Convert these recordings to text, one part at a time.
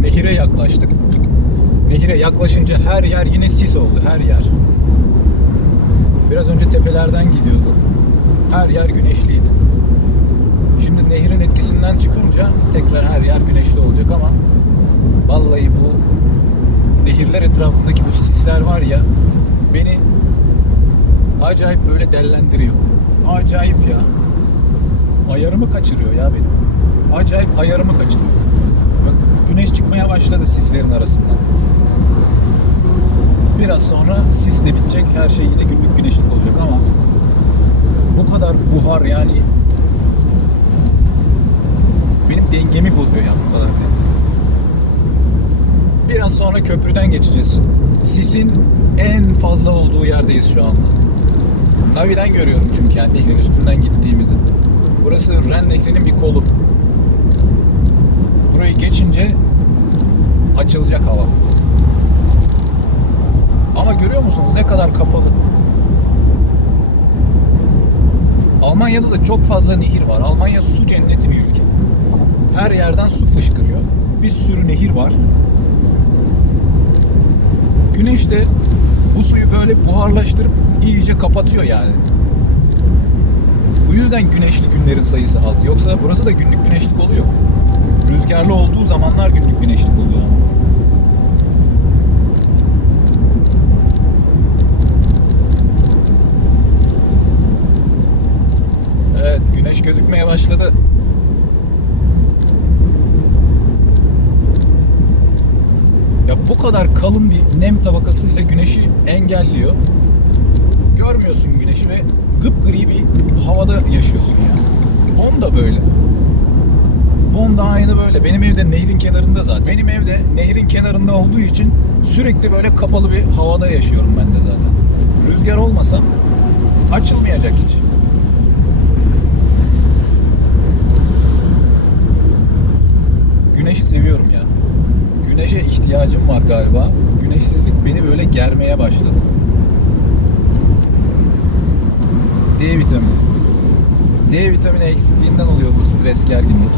nehire yaklaştık. Nehire yaklaşınca her yer yine sis oldu, her yer. Biraz önce tepelerden gidiyorduk. Her yer güneşliydi. Şimdi nehrin etkisinden çıkınca tekrar her yer güneşli olacak ama vallahi bu nehirler etrafındaki bu sisler var ya beni acayip böyle dellendiriyor. Acayip ya. Ayarımı kaçırıyor ya benim. Acayip ayarımı kaçırıyor. Güneş çıkmaya başladı sislerin arasından. Biraz sonra sis de bitecek. Her şey yine günlük güneşlik olacak ama bu kadar buhar yani benim dengemi bozuyor yani bu kadar. nem. Biraz sonra köprüden geçeceğiz. Sisin en fazla olduğu yerdeyiz şu anda. Navi'den görüyorum çünkü yani nehrin üstünden gittiğimizi. Burası Ren Nehri'nin bir kolu. Burayı geçince açılacak hava. Ama görüyor musunuz ne kadar kapalı? Almanya'da da çok fazla nehir var. Almanya su cenneti bir ülke. Her yerden su fışkırıyor. Bir sürü nehir var. Güneş de bu suyu böyle buharlaştırıp iyice kapatıyor yani. Bu yüzden güneşli günlerin sayısı az. Yoksa burası da günlük güneşlik oluyor. Rüzgarlı olduğu zamanlar günlük güneşlik oluyor. Evet, güneş gözükmeye başladı. Ya bu kadar kalın bir nem tabakasıyla güneşi engelliyor. Görmüyorsun güneşi ve gıpgri bir havada yaşıyorsun yani. Bon da böyle. Bon da aynı böyle. Benim evde nehrin kenarında zaten. Benim evde nehrin kenarında olduğu için sürekli böyle kapalı bir havada yaşıyorum ben de zaten. Rüzgar olmasa açılmayacak hiç. Güneşi seviyorum ya. Güneşe ihtiyacım var galiba. Güneşsizlik beni böyle germeye başladı. D vitamini. D vitamini eksikliğinden oluyor bu stres gerginlik.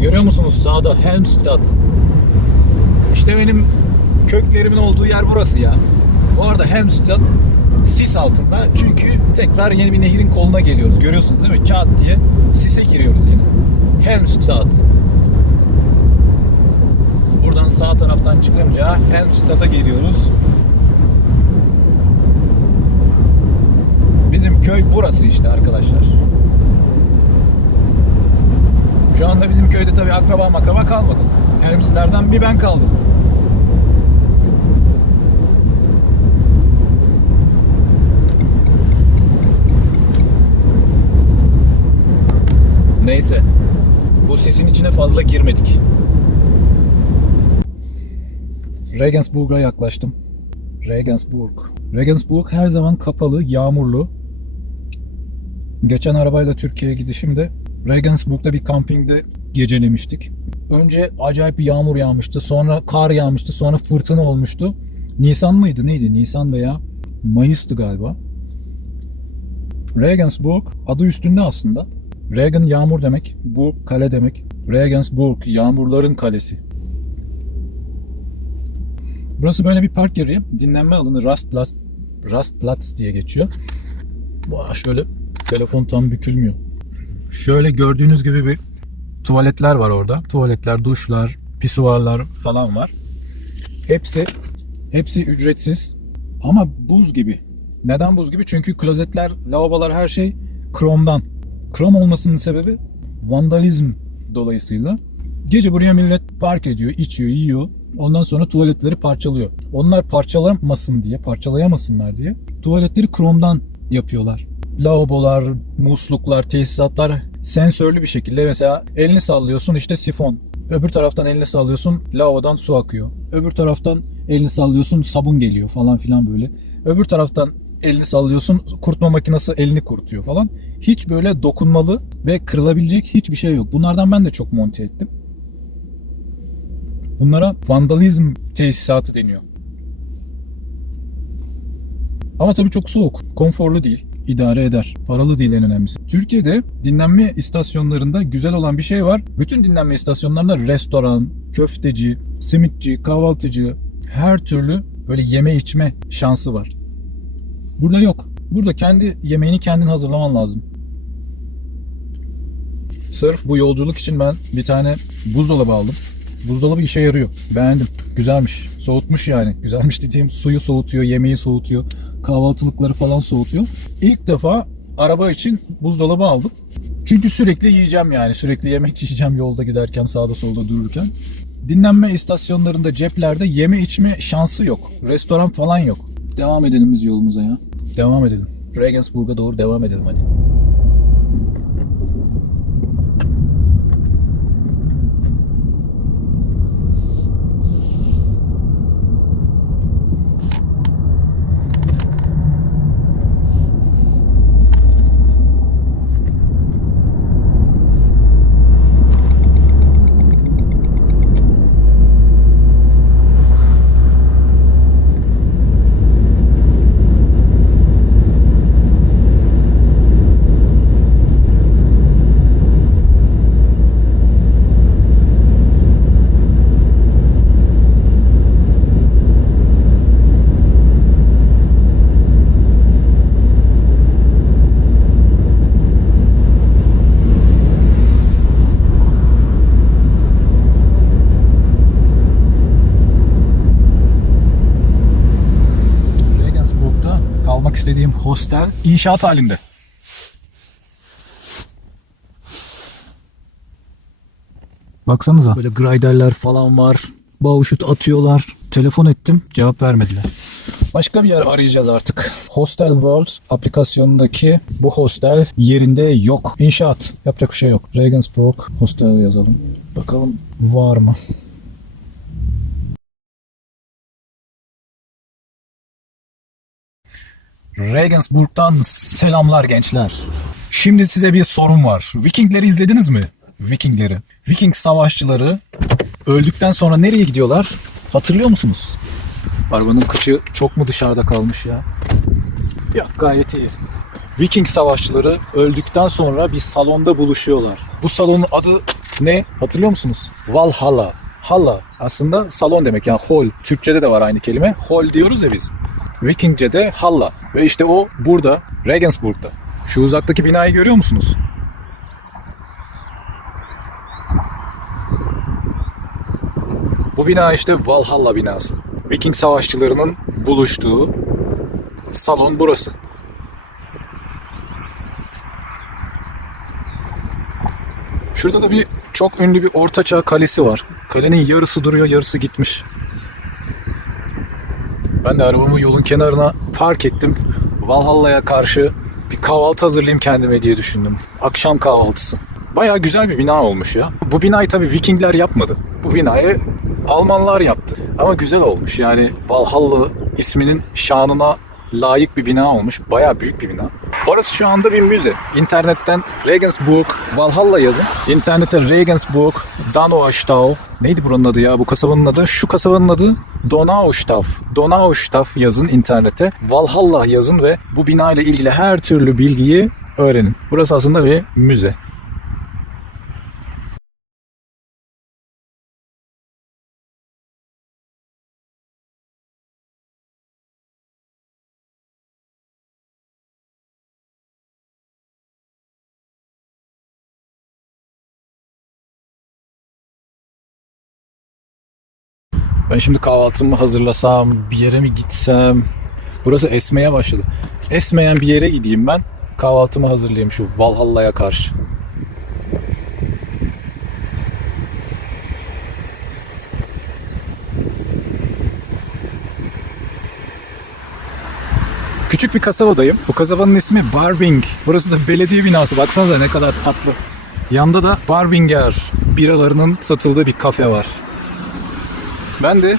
Görüyor sağda Helmstadt. İşte benim köklerimin olduğu yer burası ya. Bu arada Helmstadt sis altında çünkü tekrar yeni bir nehrin koluna geliyoruz. Görüyorsunuz değil mi? Çat diye sise giriyoruz yine. Helmstadt. Buradan sağ taraftan çıkınca Helmstadt'a geliyoruz. Bizim köy burası işte arkadaşlar. Şu anda bizim köyde tabii akraba makraba kalmadı. Helmslerden bir ben kaldım. Neyse. Bu sesin içine fazla girmedik. Regensburg'a yaklaştım. Regensburg. Regensburg her zaman kapalı, yağmurlu. Geçen arabayla Türkiye'ye gidişimde Regensburg'da bir kampingde gecelemiştik. Önce acayip bir yağmur yağmıştı. Sonra kar yağmıştı. Sonra fırtına olmuştu. Nisan mıydı? Neydi? Nisan veya Mayıs'tı galiba. Regensburg adı üstünde aslında. Regen yağmur demek. Burg kale demek. Regensburg yağmurların kalesi. Burası böyle bir park yeri. Dinlenme alanı Rastplatz, Rastplatz diye geçiyor. Şöyle telefon tam bükülmüyor. Şöyle gördüğünüz gibi bir tuvaletler var orada. Tuvaletler, duşlar, pisuarlar falan var. Hepsi hepsi ücretsiz ama buz gibi. Neden buz gibi? Çünkü klozetler, lavabolar her şey kromdan. Krom olmasının sebebi vandalizm dolayısıyla. Gece buraya millet park ediyor, içiyor, yiyor. Ondan sonra tuvaletleri parçalıyor. Onlar parçalamasın diye, parçalayamasınlar diye tuvaletleri kromdan yapıyorlar. Lavabolar, musluklar, tesisatlar sensörlü bir şekilde mesela elini sallıyorsun işte sifon. Öbür taraftan elini sallıyorsun lavabodan su akıyor. Öbür taraftan elini sallıyorsun sabun geliyor falan filan böyle. Öbür taraftan elini sallıyorsun kurutma makinesi elini kurutuyor falan. Hiç böyle dokunmalı ve kırılabilecek hiçbir şey yok. Bunlardan ben de çok monte ettim. Bunlara vandalizm tesisatı deniyor. Ama tabii çok soğuk. Konforlu değil. İdare eder. Paralı değil en önemlisi. Türkiye'de dinlenme istasyonlarında güzel olan bir şey var. Bütün dinlenme istasyonlarında restoran, köfteci, simitçi, kahvaltıcı her türlü böyle yeme içme şansı var. Burada yok. Burada kendi yemeğini kendin hazırlaman lazım. Sırf bu yolculuk için ben bir tane buzdolabı aldım. Buzdolabı işe yarıyor. Beğendim. Güzelmiş. Soğutmuş yani. Güzelmiş dediğim suyu soğutuyor, yemeği soğutuyor, kahvaltılıkları falan soğutuyor. İlk defa araba için buzdolabı aldım. Çünkü sürekli yiyeceğim yani. Sürekli yemek yiyeceğim yolda giderken, sağda solda dururken. Dinlenme istasyonlarında, ceplerde yeme içme şansı yok. Restoran falan yok. Devam edelim biz yolumuza ya. Devam edelim. Regensburg'a doğru devam edelim hadi. Regensburg'da kalmak istediğim hostel inşaat halinde. Baksanıza. Böyle griderler falan var. Bağışıt atıyorlar. Telefon ettim. Cevap vermediler. Başka bir yer arayacağız artık. Hostel World aplikasyonundaki bu hostel yerinde yok. İnşaat. Yapacak bir şey yok. Regensburg hostel yazalım. Bakalım var mı? Regensburg'dan selamlar gençler. Şimdi size bir sorum var. Vikingleri izlediniz mi? Vikingleri. Viking savaşçıları öldükten sonra nereye gidiyorlar? Hatırlıyor musunuz? Arabanın kıçı çok mu dışarıda kalmış ya? Yok gayet iyi. Viking savaşçıları öldükten sonra bir salonda buluşuyorlar. Bu salonun adı ne? Hatırlıyor musunuz? Valhalla. Halla aslında salon demek yani hall. Türkçede de var aynı kelime. Hall diyoruz ya biz. Vikingce'de Halla. Ve işte o burada Regensburg'da. Şu uzaktaki binayı görüyor musunuz? Bu bina işte Valhalla binası. Viking savaşçılarının buluştuğu salon burası. Şurada da bir çok ünlü bir ortaçağ kalesi var. Kalenin yarısı duruyor, yarısı gitmiş. Ben de arabamı yolun kenarına park ettim. Valhalla'ya karşı bir kahvaltı hazırlayayım kendime diye düşündüm. Akşam kahvaltısı. Bayağı güzel bir bina olmuş ya. Bu binayı tabii Vikingler yapmadı. Bu binayı Almanlar yaptı. Ama güzel olmuş. Yani Valhalla isminin şanına layık bir bina olmuş. Bayağı büyük bir bina. Orası şu anda bir müze. İnternetten Regensburg Valhalla yazın. İnternette Regensburg Donaustadt neydi buranın adı ya? Bu kasabanın adı. Şu kasabanın adı Donaustadt. Donaustadt yazın internete. Valhalla yazın ve bu bina ile ilgili her türlü bilgiyi öğrenin. Burası aslında bir müze. Ben şimdi kahvaltımı hazırlasam, bir yere mi gitsem? Burası esmeye başladı. Esmeyen bir yere gideyim ben. Kahvaltımı hazırlayayım şu Valhalla'ya karşı. Küçük bir kasabadayım. Bu kasabanın ismi Barbing. Burası da belediye binası. Baksanıza ne kadar tatlı. Yanda da Barbinger biralarının satıldığı bir kafe var. Ben de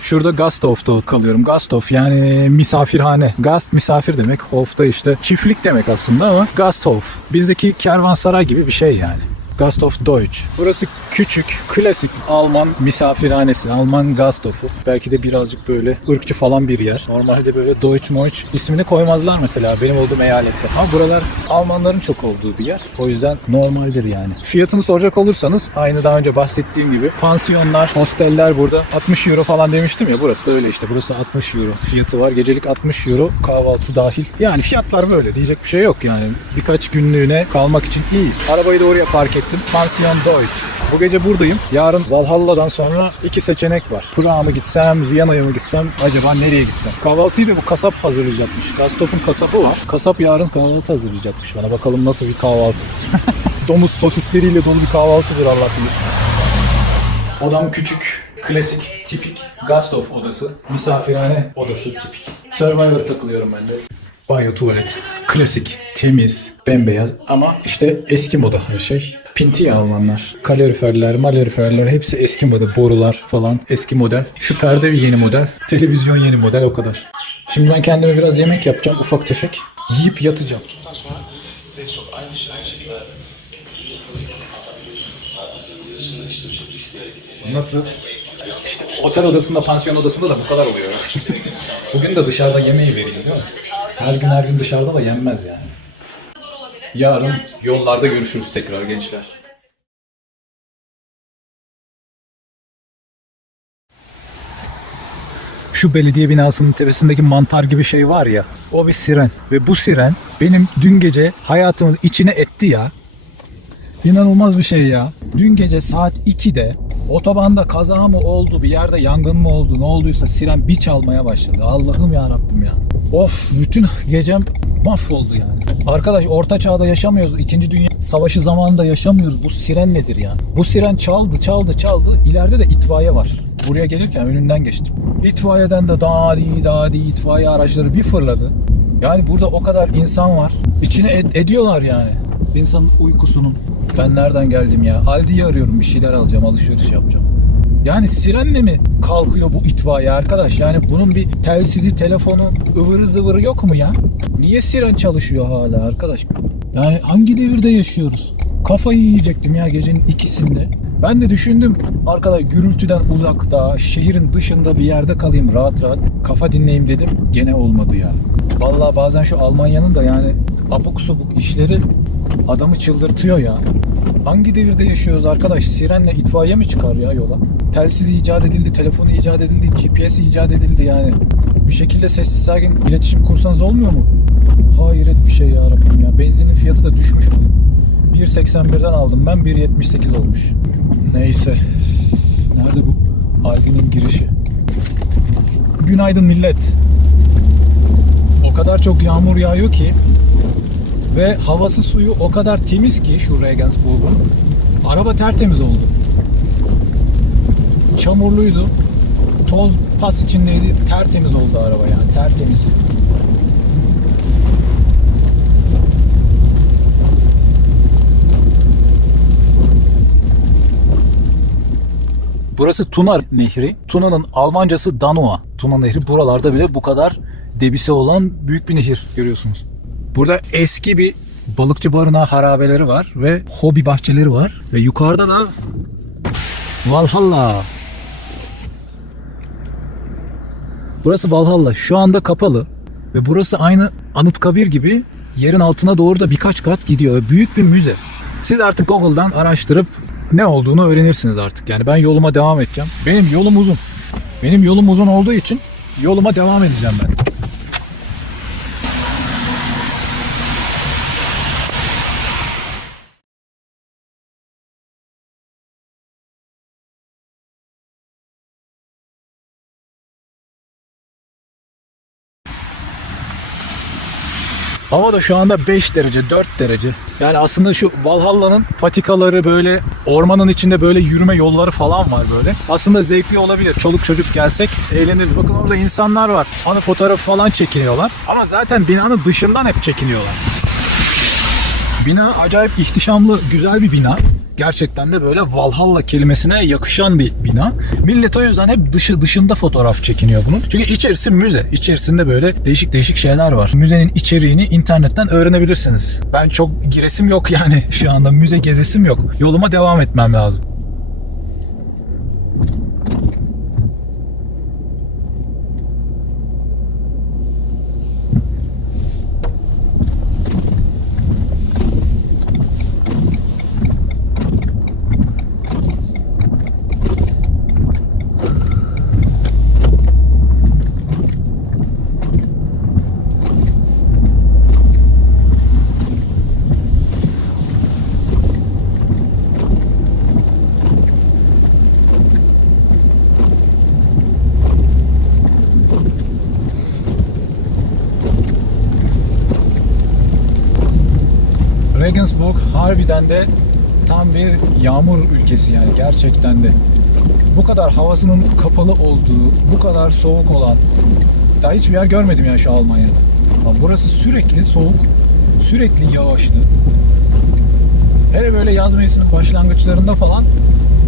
şurada Gasthof'ta kalıyorum. Gasthof yani misafirhane. Gast misafir demek. Hof da işte çiftlik demek aslında ama Gasthof. Bizdeki kervansaray gibi bir şey yani. Gasthof Deutsch. Burası küçük, klasik Alman misafirhanesi. Alman Gasthof'u. Belki de birazcık böyle ırkçı falan bir yer. Normalde böyle Deutsch Moich ismini koymazlar mesela benim olduğum eyalette. Ama buralar Almanların çok olduğu bir yer. O yüzden normaldir yani. Fiyatını soracak olursanız aynı daha önce bahsettiğim gibi pansiyonlar, hosteller burada 60 euro falan demiştim ya. Burası da öyle işte. Burası 60 euro fiyatı var. Gecelik 60 euro kahvaltı dahil. Yani fiyatlar böyle. Diyecek bir şey yok yani. Birkaç günlüğüne kalmak için iyi. Arabayı da oraya park ettim. Pansiyon Deutsch. Bu gece buradayım. Yarın Valhalla'dan sonra iki seçenek var. Prag'a mı gitsem, Viyana'ya mı gitsem, acaba nereye gitsem? Kahvaltıyı da bu kasap hazırlayacakmış. Gastof'un kasabı var. Kasap yarın kahvaltı hazırlayacakmış bana. Bakalım nasıl bir kahvaltı. Domuz sosisleriyle dolu bir kahvaltıdır Allah bilir. Odam küçük, klasik, tipik Gastof odası. Misafirhane odası tipik. Survivor takılıyorum ben de. Banyo, tuvalet. Klasik, temiz, bembeyaz ama işte eski moda her şey. Pinti Almanlar. Kaloriferler, maloriferler hepsi eski model. Borular falan eski model. Şu perde bir yeni model. Televizyon yeni model o kadar. Şimdi ben kendime biraz yemek yapacağım ufak tefek. Yiyip yatacağım. Nasıl? İşte otel odasında, pansiyon odasında da bu kadar oluyor. Bugün de dışarıda yemeği vereyim değil mi? Her gün her gün dışarıda da yenmez yani. Yarın yollarda görüşürüz tekrar gençler. Şu belediye binasının tepesindeki mantar gibi şey var ya. O bir siren. Ve bu siren benim dün gece hayatımın içine etti ya. İnanılmaz bir şey ya. Dün gece saat 2'de otobanda kaza mı oldu, bir yerde yangın mı oldu, ne olduysa siren bir çalmaya başladı. Allah'ım ya Rabbim ya. Of bütün gecem mahvoldu yani. Arkadaş orta çağda yaşamıyoruz. İkinci Dünya Savaşı zamanında yaşamıyoruz. Bu siren nedir ya? Bu siren çaldı, çaldı, çaldı. İleride de itfaiye var. Buraya gelirken önünden geçtim. İtfaiyeden de dadi dadi itfaiye araçları bir fırladı. Yani burada o kadar insan var. İçine ed- ediyorlar yani. İnsanın uykusunun. Ben nereden geldim ya? Aldi'yi arıyorum bir şeyler alacağım, alışveriş yapacağım. Yani sirenle mi kalkıyor bu itfaiye arkadaş? Yani bunun bir telsizi, telefonu, ıvırı zıvırı yok mu ya? Niye siren çalışıyor hala arkadaş? Yani hangi devirde yaşıyoruz? Kafayı yiyecektim ya gecenin ikisinde. Ben de düşündüm arkadaş gürültüden uzakta, şehrin dışında bir yerde kalayım rahat rahat. Kafa dinleyeyim dedim. Gene olmadı ya. Vallahi bazen şu Almanya'nın da yani abuk subuk işleri adamı çıldırtıyor ya. Hangi devirde yaşıyoruz arkadaş? Sirenle itfaiye mi çıkar ya yola? Telsiz icat edildi, telefonu icat edildi, GPS icat edildi yani. Bir şekilde sessiz sakin iletişim kursanız olmuyor mu? Hayret bir şey ya Rabbim ya. Benzinin fiyatı da düşmüş bunun. 1.81'den aldım ben 1.78 olmuş. Neyse. Nerede bu? Aydın'ın girişi. Günaydın millet. O kadar çok yağmur yağıyor ki ve havası suyu o kadar temiz ki şu Regensburg'un. Araba tertemiz oldu. Çamurluydu. Toz pas içindeydi. Tertemiz oldu araba yani. Tertemiz. Burası Tuna Nehri. Tuna'nın Almancası Danua. Tuna Nehri buralarda bile bu kadar debisi olan büyük bir nehir görüyorsunuz. Burada eski bir balıkçı barınağı harabeleri var ve hobi bahçeleri var. Ve yukarıda da Valhalla. Burası Valhalla. Şu anda kapalı. Ve burası aynı Anıtkabir gibi yerin altına doğru da birkaç kat gidiyor. Büyük bir müze. Siz artık Google'dan araştırıp ne olduğunu öğrenirsiniz artık. Yani ben yoluma devam edeceğim. Benim yolum uzun. Benim yolum uzun olduğu için yoluma devam edeceğim ben. Hava da şu anda 5 derece, 4 derece. Yani aslında şu Valhalla'nın patikaları böyle ormanın içinde böyle yürüme yolları falan var böyle. Aslında zevkli olabilir. Çoluk çocuk gelsek eğleniriz. Bakın orada insanlar var. Hani fotoğraf falan çekiniyorlar. Ama zaten binanın dışından hep çekiniyorlar. Bina acayip ihtişamlı, güzel bir bina. Gerçekten de böyle Valhalla kelimesine yakışan bir bina. Millet o yüzden hep dışı dışında fotoğraf çekiniyor bunun. Çünkü içerisi müze. İçerisinde böyle değişik değişik şeyler var. Müzenin içeriğini internetten öğrenebilirsiniz. Ben çok giresim yok yani şu anda müze gezesim yok. Yoluma devam etmem lazım. Regensburg harbiden de tam bir yağmur ülkesi yani gerçekten de. Bu kadar havasının kapalı olduğu, bu kadar soğuk olan daha hiçbir yer görmedim ya şu Almanya'da. Ama burası sürekli soğuk, sürekli yağışlı. Hele böyle yaz mevsiminin başlangıçlarında falan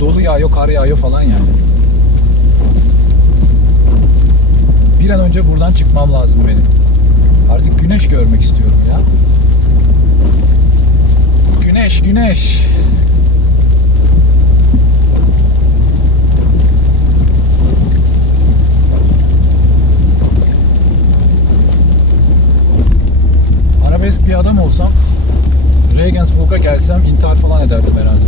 dolu yağıyor, kar yağıyor falan yani. Bir an önce buradan çıkmam lazım benim. Artık güneş görmek istiyorum ya. Güneş, güneş. Arabesk bir adam olsam Regensburg'a gelsem intihar falan ederdim herhalde.